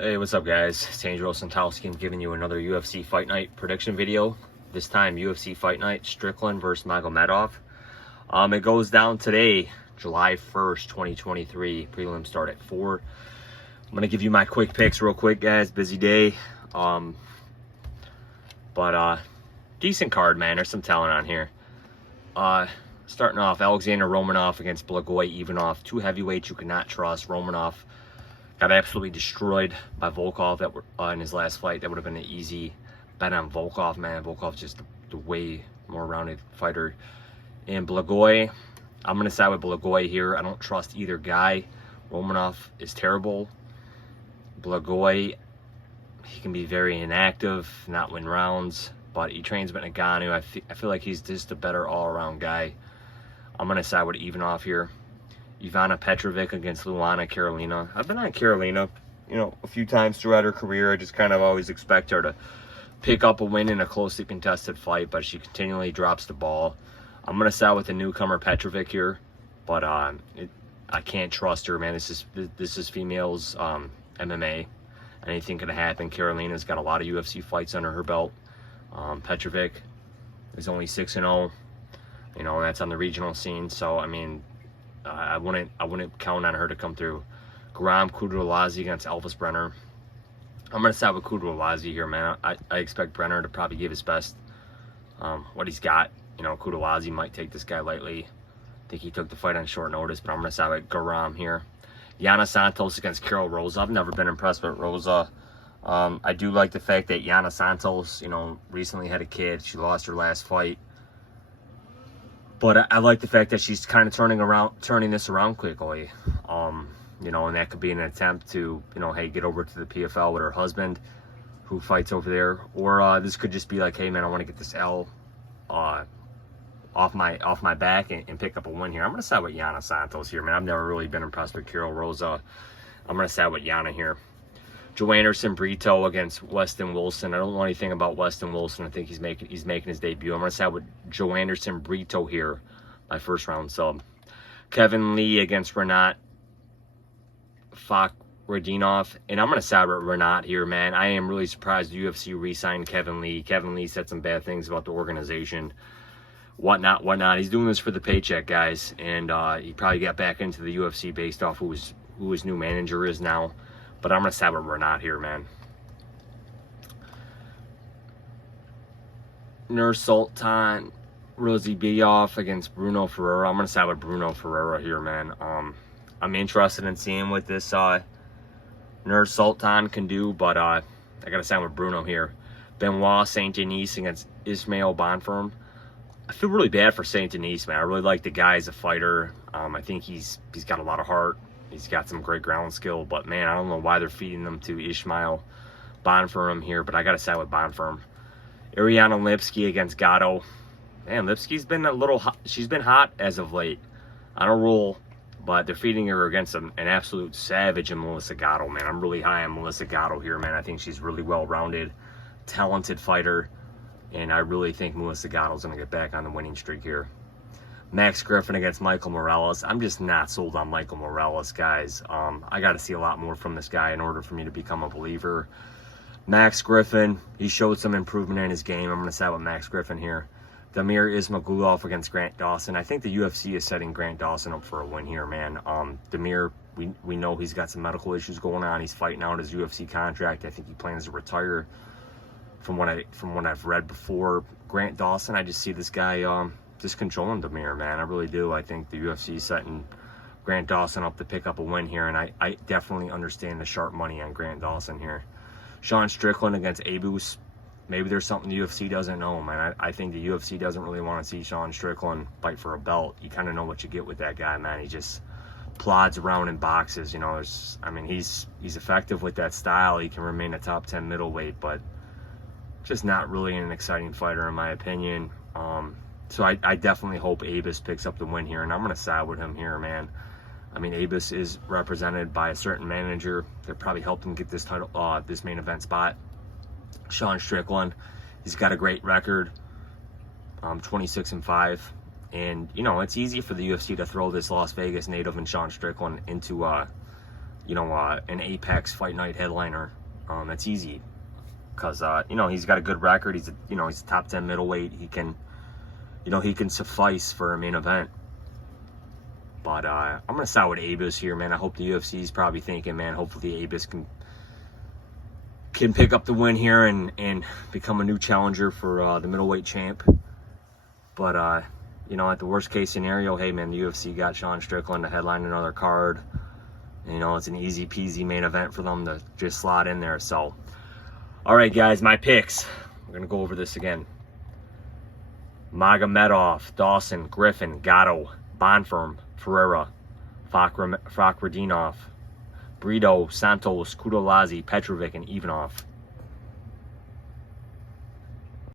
Hey, what's up guys? It's Angelo Santos giving you another UFC Fight Night prediction video. This time UFC Fight Night, Strickland versus Magomedov. It goes down today, July 1st, 2023. Prelims start at 4. I'm going to give you my quick picks real quick, guys. Busy day. But decent card, man. There's some talent on here. Starting off, Alexander Romanov against Blagoy Ivanov. Two heavyweights you cannot trust. Romanov got absolutely destroyed by Volkov in his last fight. That would have been an easy bet on Volkov, man. Volkov's just the way more rounded fighter. And Blagoy, I'm going to side with Blagoy here. I don't trust either guy. Romanov is terrible. Blagoy, he can be very inactive, not win rounds, but he trains with Nagano. I feel like he's just a better all-around guy. I'm going to side with Ivanov here. Ivana Petrovic against Luana Carolina. I've been on Carolina, a few times throughout her career. I just kind of always expect her to pick up a win in a closely contested fight, but she continually drops the ball. I'm going to side with the newcomer Petrovic here, but I can't trust her, man. This is females MMA. Anything could happen. Carolina's got a lot of UFC fights under her belt. Petrovic is only 6-0. That's on the regional scene, so I mean, I wouldn't count on her to come through. Kutateladze against Elvis Brenner. I'm going to side with Kutateladze here, man. I expect Brenner to probably give his best. What he's got. Kutateladze might take this guy lightly. I think he took the fight on short notice, but I'm going to side with Garam here. Yana Santos against Carol Rosa. I've never been impressed with Rosa. I do like the fact that Yana Santos, recently had a kid. She lost her last fight. But I like the fact that she's kind of turning this around quickly. And that could be an attempt to, hey, get over to the PFL with her husband who fights over there. Or this could just be like, hey, man, I want to get this L off my back and pick up a win here. I'm going to side with Yana Santos here, man. I've never really been impressed with Carol Rosa. I'm going to side with Yana here. Joe Anderson Brito against Weston Wilson. I don't know anything about Weston Wilson. I think he's making his debut. I'm going to side with Joe Anderson Brito here, my first round sub. Kevin Lee against Renat Fakhretdinov. And I'm going to side with Renat here, man. I am really surprised the UFC re-signed Kevin Lee. Kevin Lee said some bad things about the organization. Whatnot. He's doing this for the paycheck, guys. And he probably got back into the UFC based off who his new manager is now. But I'm going to side with Renat here, man. Nursultan Rozibeoff against Bruno Ferreira. I'm going to side with Bruno Ferreira here, man. I'm interested in seeing what this Nursultan can do, but I got to side with Bruno here. Benoit Saint Denis against Ismail Bonfirm. I feel really bad for Saint Denis, man. I really like the guy as a fighter. I think he's got a lot of heart. He's got some great ground skill, but man, I don't know why they're feeding them to Ismail Bonfirm here, but I got to side with Bonfirm. Ariana Lipski against Gatto. Man, Lipski's been she's been hot as of late. On a roll, but they're feeding her against an absolute savage in Melissa Gatto, man. I'm really high on Melissa Gatto here, man. I think she's really well-rounded, talented fighter, and I really think Melissa Gatto's going to get back on the winning streak here. Max Griffin against Michael Morales. I'm just not sold on Michael Morales, guys. I got to see a lot more from this guy in order for me to become a believer. Max Griffin, he showed some improvement in his game. I'm going to side with Max Griffin here. Damir Ismagulov against Grant Dawson. I think the UFC is setting Grant Dawson up for a win here, man. Damir, we know he's got some medical issues going on. He's fighting out his UFC contract. I think he plans to retire from what I've read before. Grant Dawson, I just see this guy just controlling Damir, man. I really do. I think the UFC is setting Grant Dawson up to pick up a win here, and I definitely understand the sharp money on Grant Dawson here. Sean Strickland against Abus. Maybe there's something the UFC doesn't know, man. I think the UFC doesn't really want to see Sean Strickland fight for a belt. You kind of know what you get with that guy, man. He just plods around in boxes, he's effective with that style. He can remain a top 10 middleweight, but just not really an exciting fighter in my opinion. So I definitely hope Abus picks up the win here, and I'm going to side with him here, man. Abus is represented by a certain manager that probably helped him get this title, this main event spot. Sean Strickland, he's got a great record, 26-5, and it's easy for the UFC to throw this Las Vegas native and Sean Strickland into you know, an Apex Fight Night headliner. That's easy because you know, he's got a good record. He's he's a top 10 middleweight. He can, you know, he can suffice for a main event. But I'm gonna start with Abus here, man. I hope the UFC is probably thinking, man, hopefully Abus can pick up the win here and become a new challenger for the middleweight champ. But you know, at the worst case scenario, hey man, the UFC got Sean Strickland to headline another card. And, you know, it's an easy peasy main event for them to just slot in there. So, all right, guys, my picks. We're gonna go over this again. Magomedov, Dawson, Griffin, Gatto, Bonfirm, Ferreira, Fakhretdinov, Brito, Santos, Kutateladze, Petrovic, and Ivanov.